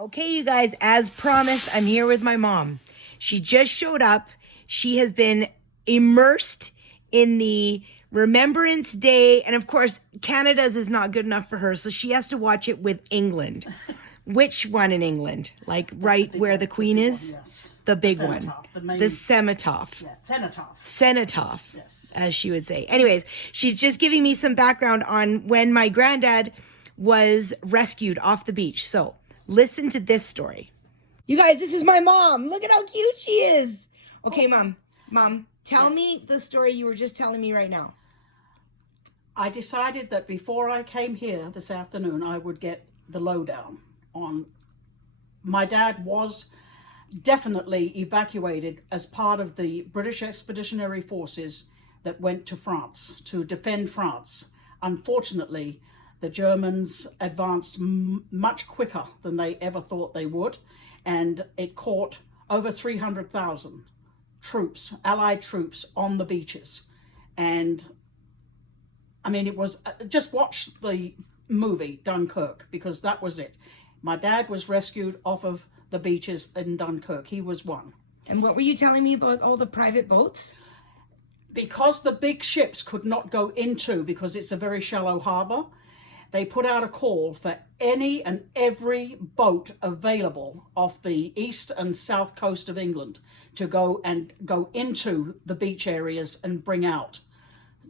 Okay, you guys, as promised, I'm here with my mom. She just showed up. She has been immersed in the Remembrance Day. And of course, Canada's is not good enough for her. So she has to watch it with England. Which one in England? Like right where the Queen is? Yes. The big The one. cenotaph, the main- The cenotaph. Yes, cenotaph. Cenotaph, Yes. as she would say. Anyways, she's just giving me some background on when my granddad was rescued off the beach. So listen to this story. You guys, this is my mom. Look at how cute she is. Okay, Mom, tell me the story you were just telling me right now. I decided that before I came here this afternoon, I would get the lowdown on. My dad was definitely evacuated as part of the British Expeditionary Forces that went to France to defend France. Unfortunately, the Germans advanced much quicker than they ever thought they would, and it caught over 300,000 troops, Allied troops, on the beaches. And I mean, it was just watch the movie Dunkirk, because that was it. My dad was rescued off of the beaches in Dunkirk. He was one. And what were you telling me about all the private boats? Because the big ships could not go into, because it's a very shallow harbour, they put out a call for any and every boat available off the east and south coast of England to go into the beach areas and bring out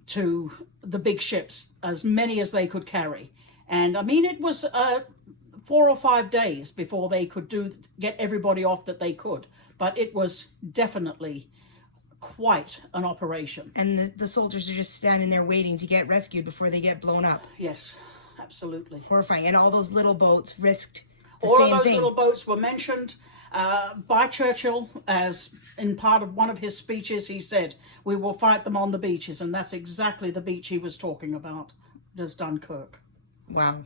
to the big ships as many as they could carry. And I mean, it was 4 or 5 days before they could get everybody off that they could. But it was definitely quite an operation. And the soldiers are just standing there waiting to get rescued before they get blown up. Yes, absolutely. Horrifying. And all those little boats risked the All same of those thing. little boats were mentioned by Churchill, as in part of one of his speeches. He said, "We will fight them on the beaches," and that's exactly the beach he was talking about, as Dunkirk. Wow.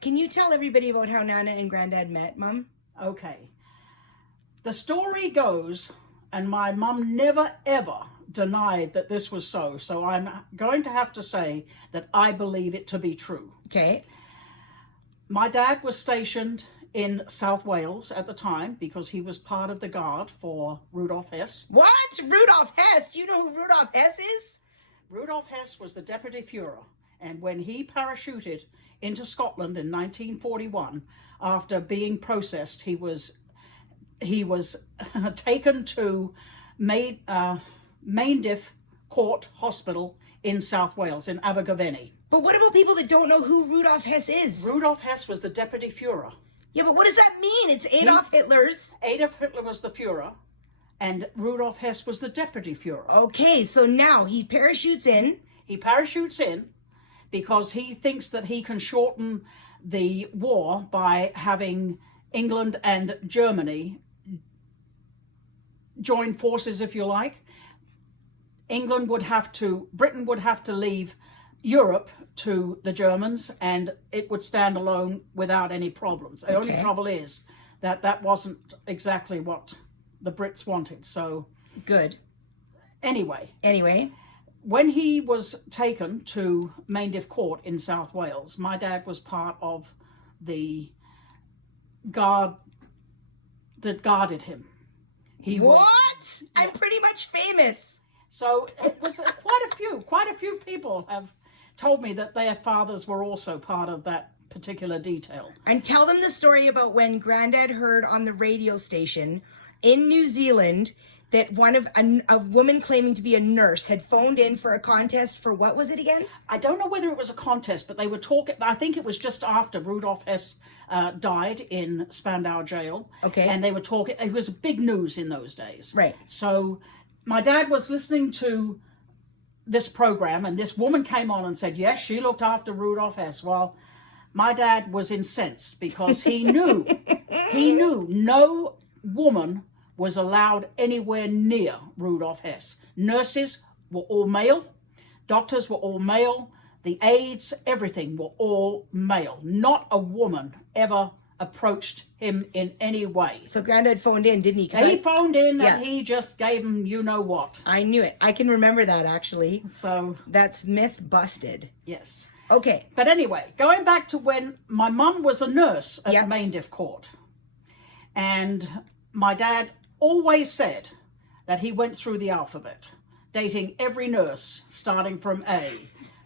Can you tell everybody about how Nana and Granddad met, Mom? Okay. The story goes, and my mum never ever denied that this was so I'm going to have to say that I believe it to be true. Okay. My dad was stationed in South Wales at the time because he was part of the guard for Rudolf Hess. What? Rudolf Hess? Do you know who Rudolf Hess is? Rudolf Hess was the deputy Führer, and when he parachuted into Scotland in 1941, after being processed, he was taken to Mayndiff Court Hospital in South Wales, in Abergavenny. But what about people that don't know who Rudolf Hess is? Rudolf Hess was the deputy Führer. Yeah, but what does that mean? It's Adolf Hitler's. Adolf Hitler was the Führer, and Rudolf Hess was the deputy Führer. Okay, so now he parachutes in. He parachutes in because he thinks that he can shorten the war by having England and Germany join forces, if you like. Britain would have to leave Europe to the Germans, and it would stand alone without any problems. The only trouble is that wasn't exactly what the Brits wanted. So good. Anyway, when he was taken to Mayndiff Court in South Wales, my dad was part of the guard that guarded him. What? I'm pretty much famous. So it was quite a few people have told me that their fathers were also part of that particular detail. And tell them the story about when Granddad heard on the radio station in New Zealand that a woman claiming to be a nurse had phoned in for a contest for, what was it again? I don't know whether it was a contest, but they were talking, I think it was just after Rudolf Hess died in Spandau jail. Okay. And they were talking, it was big news in those days. Right. So my dad was listening to this program, and this woman came on and said, yes, she looked after Rudolf Hess. Well, my dad was incensed because he knew no woman was allowed anywhere near Rudolf Hess. Nurses were all male, doctors were all male, the aides, everything were all male. Not a woman ever approached him in any way. So Granddad phoned in, didn't he? He phoned in and he just gave him you know what. I knew it. I can remember that, actually. So that's myth busted. Yes. Okay. But anyway, going back to when my mum was a nurse at Mayndiff Court. And my dad always said that he went through the alphabet, dating every nurse starting from A.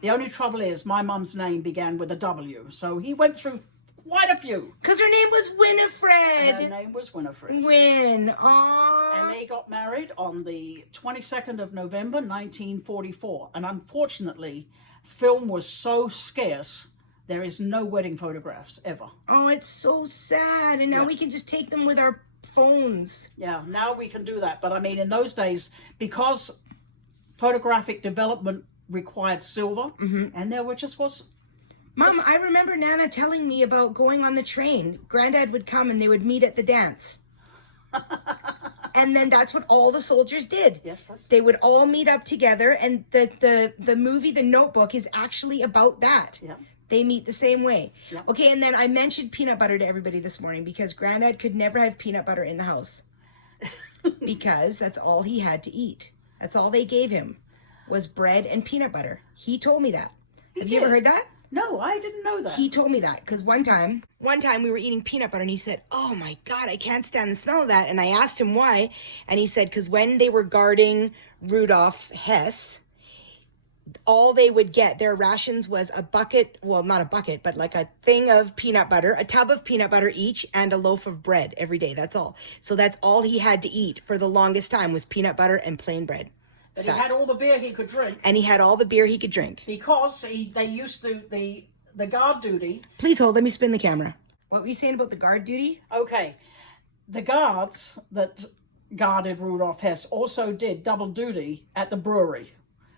The only trouble is my mum's name began with a W, so he went through quite a few. Because her name was Winifred. Her name was Winifred. Win. Aww. And they got married on the 22nd of November, 1944. And unfortunately, film was so scarce, there is no wedding photographs ever. Oh, it's so sad. And now we can just take them with our phones. Yeah, now we can do that. But I mean, in those days, because photographic development required silver, and there was... Mom, I remember Nana telling me about going on the train. Granddad would come and they would meet at the dance. And then that's what all the soldiers did. Yes, that's... They would all meet up together, and the movie The Notebook is actually about that. Yeah. They meet the same way. Yeah. Okay, and then I mentioned peanut butter to everybody this morning because Granddad could never have peanut butter in the house. Because that's all he had to eat. That's all they gave him was bread and peanut butter. He told me that. Have you ever heard that? No, I didn't know that. He told me that because one time we were eating peanut butter and he said, "Oh my God, I can't stand the smell of that." And I asked him why. And he said, because when they were guarding Rudolf Hess, all they would get, their rations was a bucket, well, not a bucket, but like a thing of peanut butter, a tub of peanut butter each, and a loaf of bread every day. That's all. So that's all he had to eat for the longest time was peanut butter and plain bread. But he had all the beer he could drink. And he had all the beer he could drink. Because they used to, the guard duty. Please hold, let me spin the camera. What were you saying about the guard duty? Okay. The guards that guarded Rudolf Hess also did double duty at the brewery.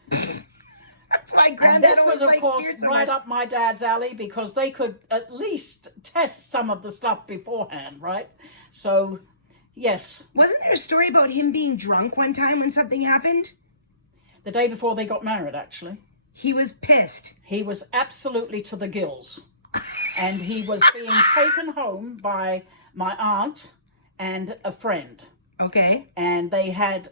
That's why And Granddad this was, of course, right up my dad's alley because they could at least test some of the stuff beforehand, right? So, yes. Wasn't there a story about him being drunk one time when something happened? The day before they got married, actually. He was pissed. He was absolutely to the gills. And he was being taken home by my aunt and a friend. Okay. And they had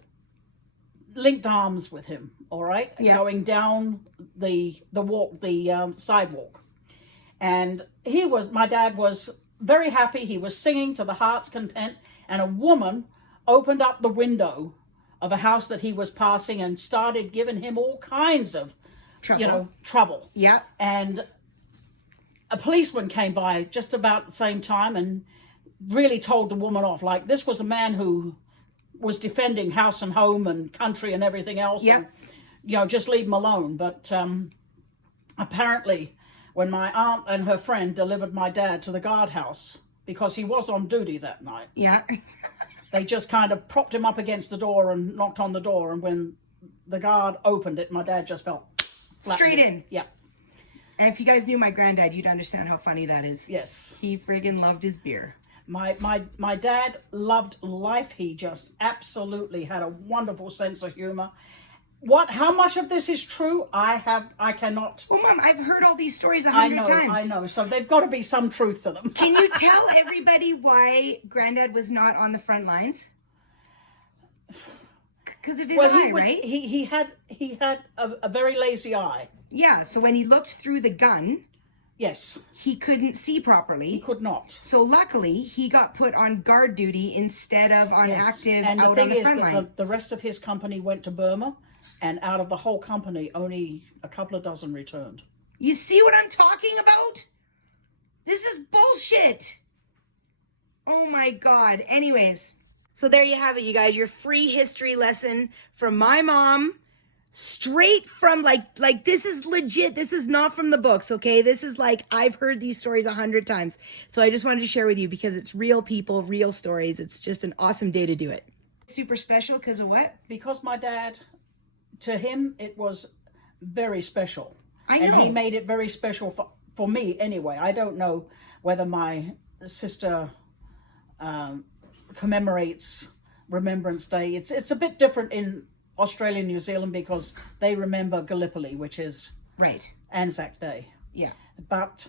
linked arms with him, all right? Yeah. Going down the sidewalk. And my dad was very happy. He was singing to the heart's content. And a woman opened up the window of a house that he was passing and started giving him all kinds of, trouble. Yeah. And a policeman came by just about the same time and really told the woman off. Like, this was a man who was defending house and home and country and everything else. Yeah. And, just leave him alone. But apparently, when my aunt and her friend delivered my dad to the guardhouse, because he was on duty that night. Yeah. They just kind of propped him up against the door and knocked on the door. And when the guard opened it, my dad just fell flat Straight in. Yeah. And if you guys knew my granddad, you'd understand how funny that is. Yes. He friggin' loved his beer. My dad loved life. He just absolutely had a wonderful sense of humor. How much of this is true? I cannot. Well, Mom, I've heard all these stories 100 times. I know. So they've got to be some truth to them. Can you tell everybody why Granddad was not on the front lines? Because of his eye, right? He had a very lazy eye. Yeah, so when he looked through the gun, yes, he couldn't see properly. He could not. So luckily, he got put on guard duty instead of on active and out on the front line. The rest of his company went to Burma, and out of the whole company, only a couple of dozen returned. You see what I'm talking about? This is bullshit. Oh my God. Anyways. So there you have it, you guys. Your free history lesson from my mom. Straight from like this is legit. This is not from the books, okay? This is like I've heard these stories 100 times. So I just wanted to share with you because it's real people, real stories. It's just an awesome day to do it. Super special because of what? Because my dad, to him, it was very special. I know. And he made it very special for me anyway. I don't know whether my sister commemorates Remembrance Day. It's a bit different in Australia and New Zealand because they remember Gallipoli, which is right Anzac Day. Yeah. But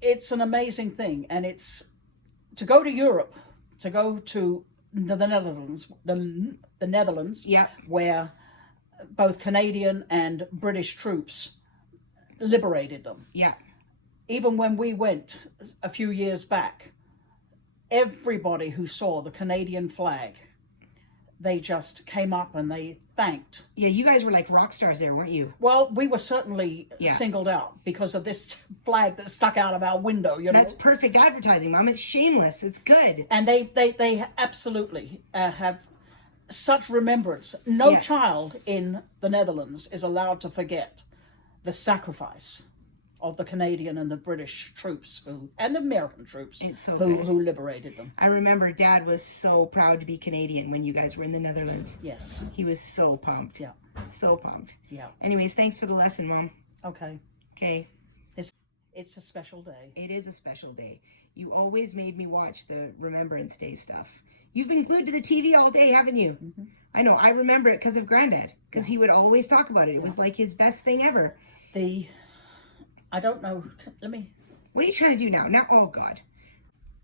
it's an amazing thing, and it's to go to Europe, to go to the Netherlands, the Netherlands, yeah, where both Canadian and British troops liberated them. Yeah. Even when we went a few years back, everybody who saw the Canadian flag, they just came up and they thanked. Yeah, you guys were like rock stars there, weren't you? Well, we were certainly Yeah. singled out because of this flag that stuck out of our window, you know. That's perfect advertising, Mom. It's shameless. It's good. And they absolutely have such remembrance. No Yeah. child in the Netherlands is allowed to forget the sacrifice of the Canadian and the British troops and the American troops It's so who, good. who liberated them. I remember Dad was so proud to be Canadian when you guys were in the Netherlands. Yes. He was so pumped. Yeah. So pumped. Yeah. Anyways, thanks for the lesson, Mom. Okay. Okay. It's a special day. It is a special day. You always made me watch the Remembrance Day stuff. You've been glued to the TV all day, haven't you? Mm-hmm. I know. I remember it because of Granddad. Because he would always talk about it. It was like his best thing ever. I don't know. What are you trying to do now? Now, oh, God.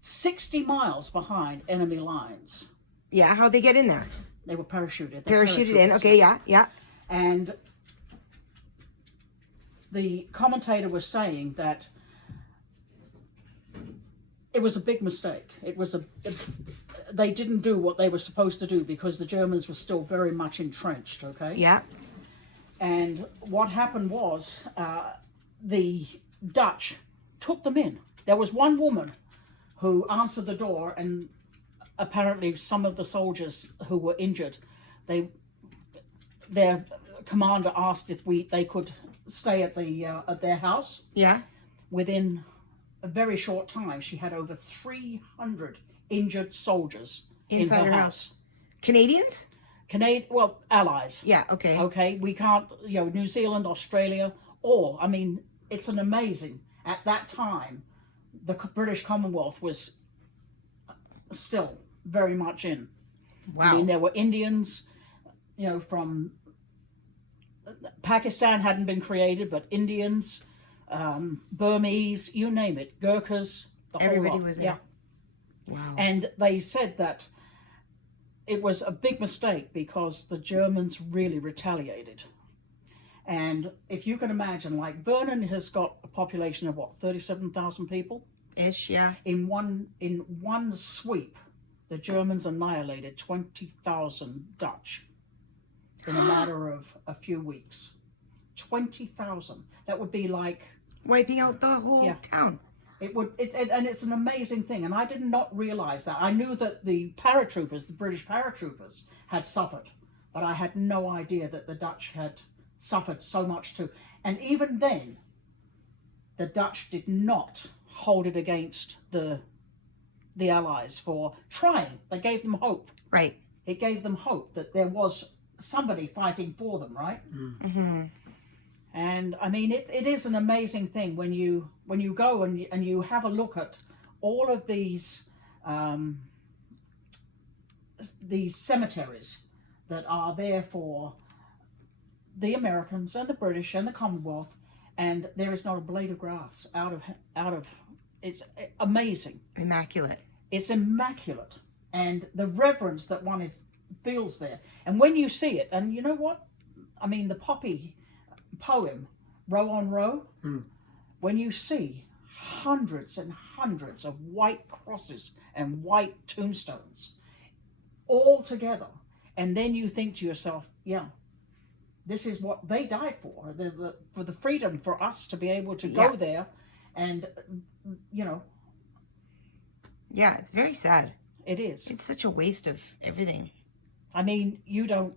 60 miles behind enemy lines. Yeah, how'd they get in there? They were parachuted. They're Parachuted in. paratroopers, Okay, yeah. And the commentator was saying that it was a big mistake. They didn't do what they were supposed to do because the Germans were still very much entrenched, okay? Yeah. And what happened was the Dutch took them in. There was one woman who answered the door, and apparently some of the soldiers who were injured, their commander asked if they could stay at their house. Yeah. Within a very short time, she had over 300 injured soldiers Inside in her her house. Canadians? Allies. Yeah, okay. Okay, we can't, New Zealand, Australia, it's an amazing, at that time, the British Commonwealth was still very much in. Wow. There were Indians, from Pakistan hadn't been created, but Indians, Burmese, you name it, Gurkhas, the whole Everybody lot. was there. Yeah. Wow. And they said that it was a big mistake because the Germans really retaliated. And if you can imagine, like Vernon has got a population of 37,000 people? Ish, yeah. In one sweep, the Germans annihilated 20,000 Dutch in a matter of a few weeks. 20,000. That would be like Wiping out the whole town. And it's an amazing thing, and I did not realize that. I knew that the British paratroopers, had suffered, but I had no idea that the Dutch had suffered so much too. And even then, the Dutch did not hold it against the Allies for trying. They gave them hope. Right. It gave them hope that there was somebody fighting for them, right? Mm-hmm. And it is an amazing thing when you go and you have a look at all of these cemeteries that are there for the Americans and the British and the Commonwealth, and there is not a blade of grass out of it's amazing. Immaculate. It's immaculate, and the reverence that one feels there. And when you see it, and you know what, the Poppy poem, Row on Row, when you see hundreds and hundreds of white crosses and white tombstones all together, and then you think to yourself, this is what they died for the freedom for us to be able to go there, and Yeah, it's very sad. it is. It's such a waste of everything. You don't.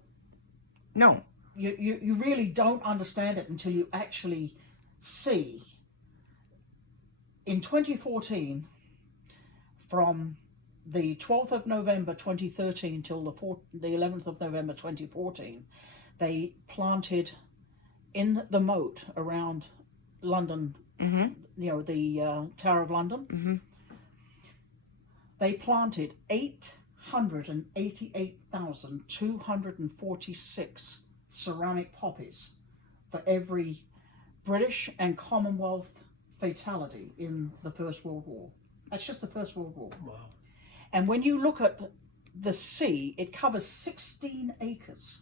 No. You really don't understand it until you actually see. In 2014, from the 12th of November 2013 till the 11th of November 2014, they planted in the moat around London, the Tower of London, they planted 888,246 ceramic poppies for every British and Commonwealth fatality in the First World War. That's just the First World War. Wow. And when you look at the sea, it covers 16 acres.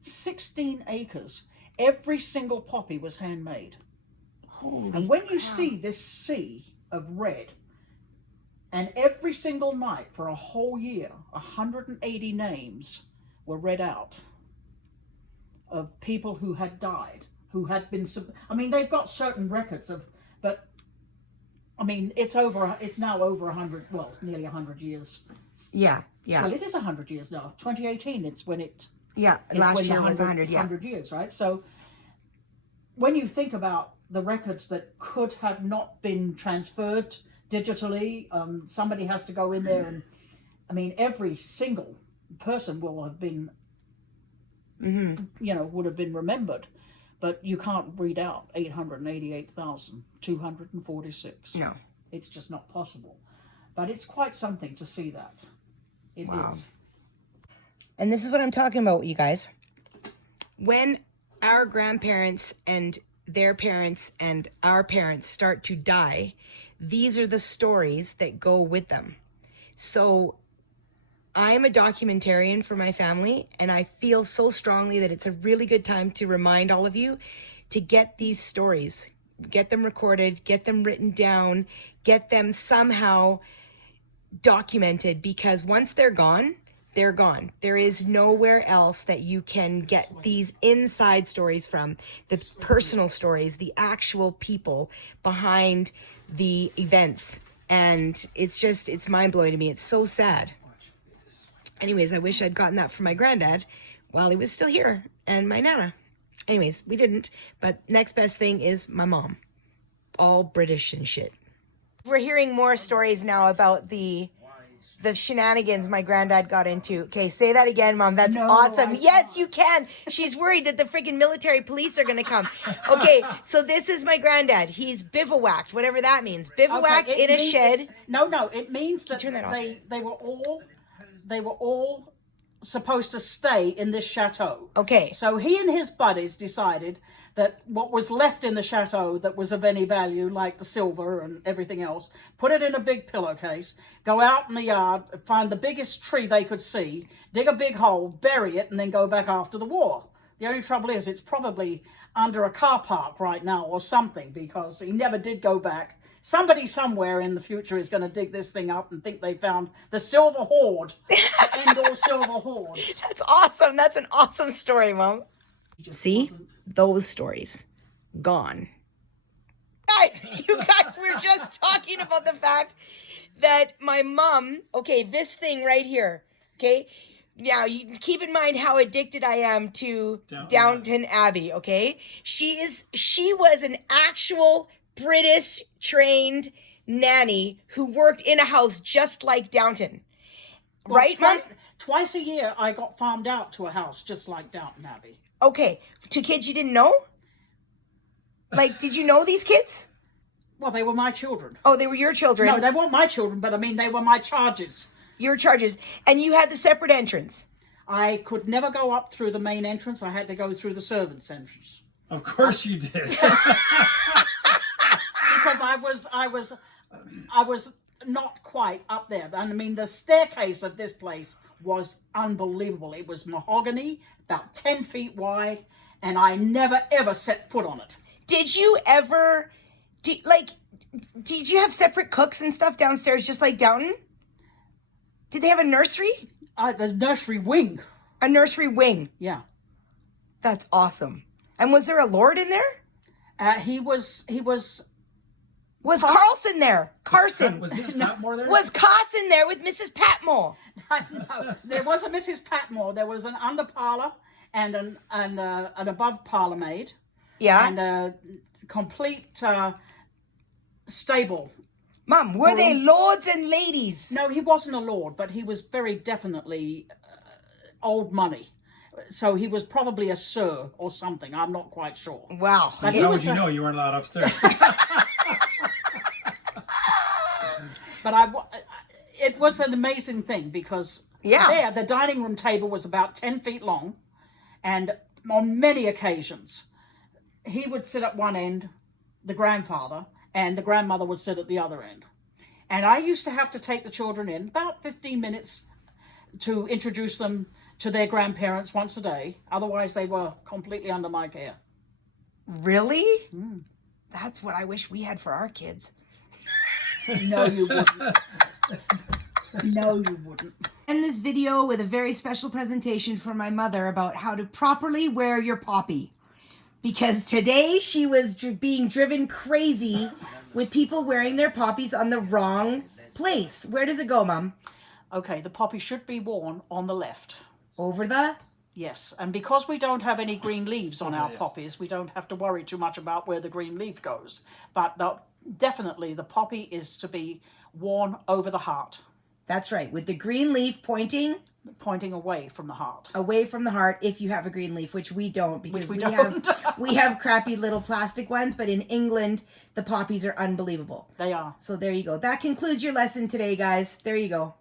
16 acres. Every single poppy was handmade. Holy And when you cow. see this sea of red, And every single night for a whole year, 180 names were read out of people who had died, who had been, I mean, they've got certain records of, but I mean, it's now over 100, well, nearly 100 years. Yeah, yeah. Well, it is 100 years now. 2018, it's when it... Yeah, last year was 100, yeah. 100 years, right? So when you think about the records that could have not been transferred digitally, somebody has to go in there and, I mean, every single person will have been, would have been remembered. But you can't read out 888,246. No. It's just not possible. But it's quite something to see that. It is. And this is what I'm talking about, you guys. When our grandparents and their parents and our parents start to die, these are the stories that go with them. So I'm a documentarian for my family, and I feel so strongly that it's a really good time to remind all of you to get these stories, get them recorded, get them written down, get them somehow documented, because once they're gone, they're gone. There is nowhere else that you can get these inside stories from, the personal stories, the actual people behind the events. And it's mind-blowing to me. It's so sad. Anyways, I wish I'd gotten that from my granddad while he was still here, and my nana. Anyways, we didn't, but next best thing is my mom. All British and shit. We're hearing more stories now about the shenanigans my granddad got into. Okay, say that again, Mom. That's awesome. Yes, you can. She's worried that the freaking military police are going to come. Okay, so this is my granddad. He's bivouacked, whatever that means. Bivouacked in a shed. No, it means that turn that off? they were all supposed to stay in this chateau. Okay. So he and his buddies decided that what was left in the chateau that was of any value, like the silver and everything else, put it in a big pillowcase, go out in the yard, find the biggest tree they could see, dig a big hole, bury it, and then go back after the war. The only trouble is it's probably under a car park right now or something, because he never did go back. Somebody somewhere in the future is going to dig this thing up and think they found the silver hoard, the end all silver hoards. That's awesome. That's an awesome story, Mom. See? Those stories. Gone. Guys, you guys were just talking about the fact that my mom, okay, this thing right here, okay? Now, you keep in mind how addicted I am to Downton Abbey, okay? She was an actual British trained nanny who worked in a house just like Downton. Well, right, Mom? Twice a year, I got farmed out to a house just like Downton Abbey. Okay, to kids you didn't know? Like, did you know these kids? Well, they were my children. Oh, they were your children. No, they weren't my children, but I mean, they were my charges. Your charges. And you had the separate entrance. I could never go up through the main entrance. I had to go through the servants' entrance. Of course you did. Because I was not quite up there. And I mean, the staircase of this place was unbelievable. It was mahogany, about 10 feet wide, and I never ever set foot on it. Did you ever, did you have separate cooks and stuff downstairs just like Downton? Did they have a nursery? The nursery wing. A nursery wing? Yeah. That's awesome. And was there a lord in there? He was... Was Carlson there? Carson. Was Mrs. Patmore there? Was Carson there with Mrs. Patmore? No, there was a Mrs. Patmore. There was an under parlour and an above parlour maid. Yeah. And a complete stable. Mom, were they lords and ladies? No, he wasn't a lord, but he was very definitely old money. So he was probably a sir or something. I'm not quite sure. Wow. But How would you know you weren't allowed upstairs? But it was an amazing thing because there, the dining room table was about 10 feet long. And on many occasions, he would sit at one end, the grandfather, and the grandmother would sit at the other end. And I used to have to take the children in about 15 minutes to introduce them to their grandparents once a day. Otherwise, they were completely under my care. Really? That's what I wish we had for our kids. No, you wouldn't. No, you wouldn't. End this video with a very special presentation from my mother about how to properly wear your poppy. Because today she was being driven crazy with people wearing their poppies on the wrong place. Where does it go, Mom? Okay, the poppy should be worn on the left. Over the... Yes, and because we don't have any green leaves on our poppies, we don't have to worry too much about where the green leaf goes. But definitely the poppy is to be worn over the heart. That's right, with the green leaf pointing away from the heart. Away from the heart if you have a green leaf, which we don't because we don't. we have crappy little plastic ones, but in England, the poppies are unbelievable. They are. So there you go. That concludes your lesson today, guys. There you go.